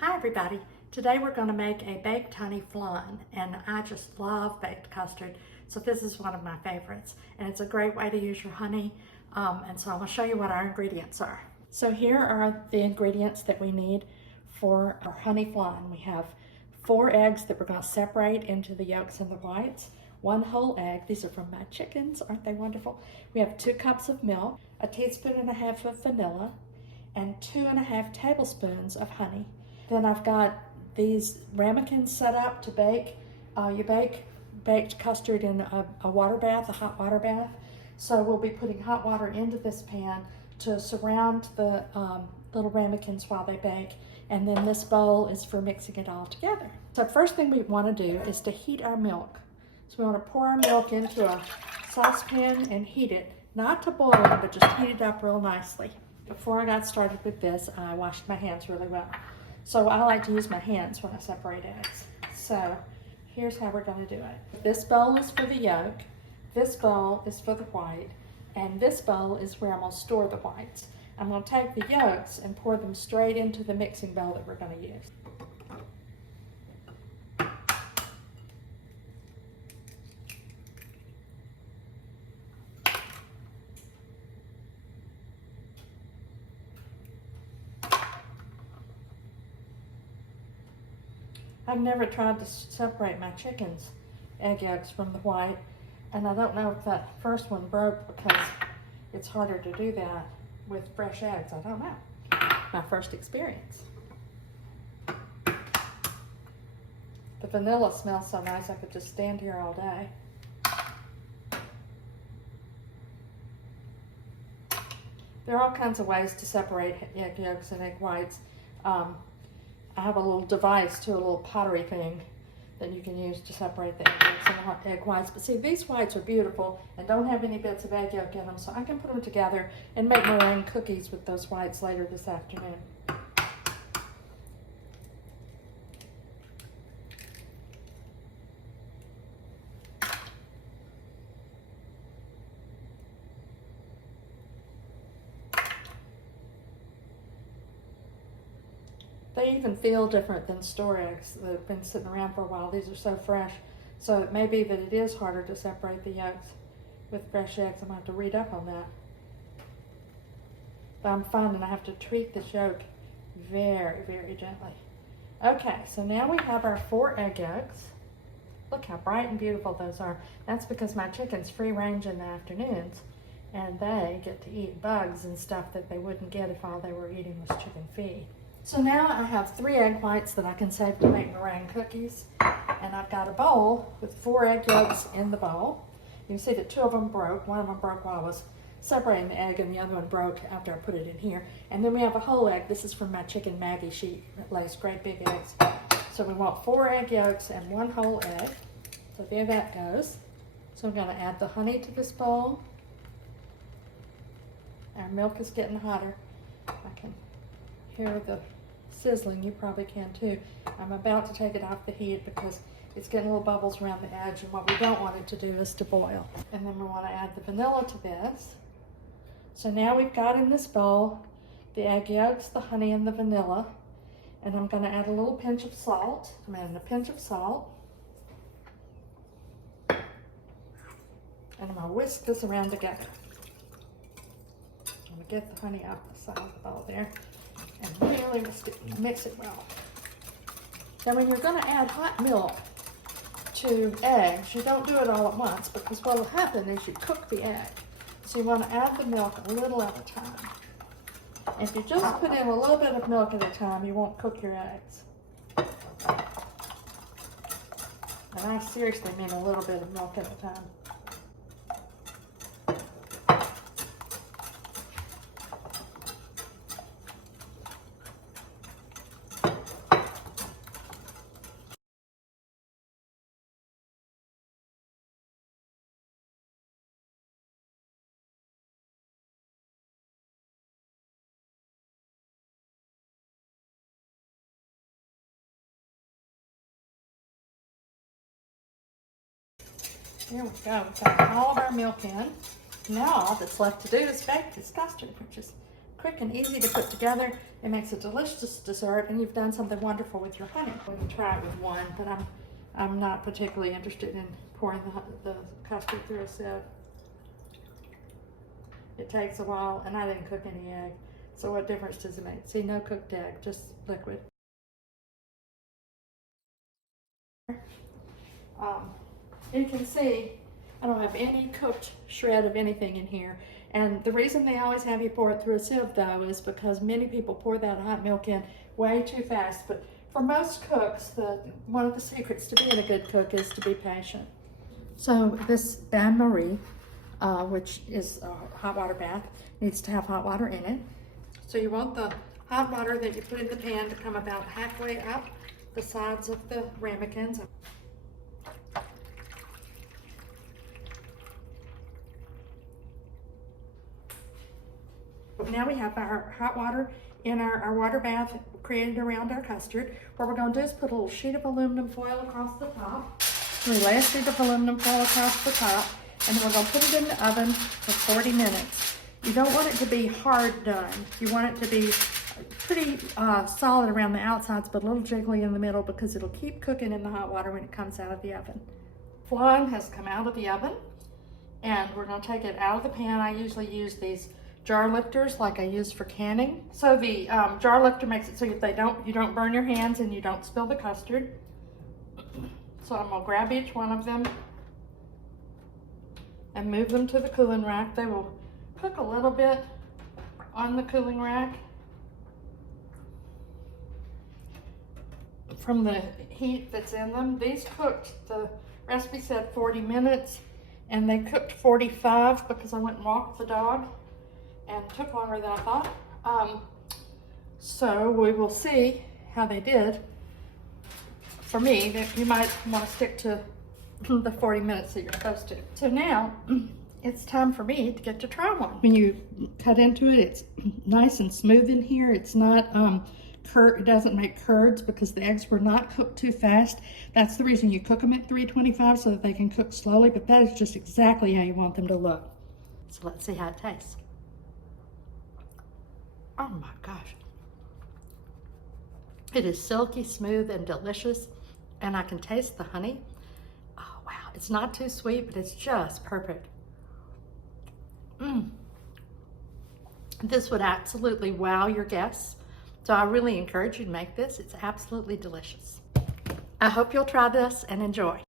Hi everybody. Today we're going to make a baked honey flan, and I just love baked custard, so this is one of my favorites, and it's a great way to use your honey. And so I'm going to show you what our ingredients are. So here are the ingredients that we need for our honey flan. We have 4 eggs that we're going to separate into the yolks and the whites, 1 whole egg. These are from my chickens. Aren't they wonderful? We have 2 cups of milk, a teaspoon and a half of vanilla, and 2½ tablespoons of honey. Then I've got these ramekins set up to bake. You bake baked custard in a water bath, a hot water bath. So we'll be putting hot water into this pan to surround the little ramekins while they bake. And then this bowl is for mixing it all together. So first thing we want to do is to heat our milk. So we want to pour our milk into a saucepan and heat it, not to boil it, but just heat it up real nicely. Before I got started with this, I washed my hands really well. So I like to use my hands when I separate eggs. So here's how we're going to do it. This bowl is for the yolk, this bowl is for the white, and this bowl is where I'm going to store the whites. I'm going to take the yolks and pour them straight into the mixing bowl that we're going to use. I've never tried to separate my chicken's egg yolks from the white, and I don't know if that first one broke because it's harder to do that with fresh eggs. I don't know. My first experience. The vanilla smells so nice I could just stand here all day. There are all kinds of ways to separate egg yolks and egg whites. I have a little device to a little pottery thing that you can use to separate the egg yolks and the egg whites. But see, these whites are beautiful and don't have any bits of egg yolk in them, so I can put them together and make my own cookies with those whites later this afternoon. They even feel different than store eggs that have been sitting around for a while. These are so fresh. So it may be that it is harder to separate the yolks with fresh eggs. I'm going to have to read up on that. But I'm finding I have to treat this yolk very, very gently. Okay, so now we have our 4 egg yolks. Look how bright and beautiful those are. That's because my chickens free range in the afternoons, and they get to eat bugs and stuff that they wouldn't get if all they were eating was chicken feed. So now I have 3 egg whites that I can save to make meringue cookies. And I've got a bowl with 4 egg yolks in the bowl. You can see that 2 of them broke. One of them broke while I was separating the egg, and the other one broke after I put it in here. And then we have a whole egg. This is from my chicken Maggie. She lays great big eggs. So we want 4 egg yolks and 1 whole egg. So there that goes. So I'm going to add the honey to this bowl. Our milk is getting hotter. I can hear the sizzling. You probably can too. I'm about to take it off the heat because it's getting little bubbles around the edge, and what we don't want it to do is to boil. And then we want to add the vanilla to this. So now we've got in this bowl the egg yolks, the honey, and the vanilla. And I'm going to add a little pinch of salt. I'm adding a pinch of salt. And I'm going to whisk this around together. I'm going to get the honey out the side of the bowl there and really mix it well. Now when you're going to add hot milk to eggs, you don't do it all at once, because what will happen is you cook the egg. So you want to add the milk a little at a time. If you just put in a little bit of milk at a time, you won't cook your eggs. And I seriously mean a little bit of milk at a time. There we go. We've got all of our milk in. Now all that's left to do is bake this custard, which is quick and easy to put together. It makes a delicious dessert, and you've done something wonderful with your honey. We can try it with one, but I'm not particularly interested in pouring the custard through a sieve. It takes a while, and I didn't cook any egg. So what difference does it make? See, no cooked egg, just liquid. You can see I don't have any cooked shred of anything in here. And the reason they always have you pour it through a sieve, though, is because many people pour that hot milk in way too fast. But for most cooks, one of the secrets to being a good cook is to be patient. So this bain-marie, which is a hot water bath, needs to have hot water in it. So you want the hot water that you put in the pan to come about halfway up the sides of the ramekins. Now we have our hot water in our water bath created around our custard. What we're going to do is put a little sheet of aluminum foil across the top. We lay a sheet of aluminum foil across the top, and then we're going to put it in the oven for 40 minutes. You don't want it to be hard done. You want it to be pretty solid around the outsides, but a little jiggly in the middle, because it'll keep cooking in the hot water when it comes out of the oven. Flan has come out of the oven, and we're going to take it out of the pan. I usually use these jar lifters like I use for canning. So the jar lifter makes it so you don't burn your hands and you don't spill the custard. So I'm going to grab each one of them and move them to the cooling rack. They will cook a little bit on the cooling rack from the heat that's in them. These cooked, the recipe said 40 minutes, and they cooked 45 because I went and walked the dog and took longer than I thought. So we will see how they did. For me, you might want to stick to the 40 minutes that you're supposed to. So now it's time for me to get to try one. When you cut into it, it's nice and smooth in here. It's not it doesn't make curds because the eggs were not cooked too fast. That's the reason you cook them at 325, so that they can cook slowly, but that is just exactly how you want them to look. So let's see how it tastes. Oh my gosh. It is silky smooth and delicious, and I can taste the honey. Oh wow, it's not too sweet, but it's just perfect. This would absolutely wow your guests. So I really encourage you to make this. It's absolutely delicious. I hope you'll try this and enjoy.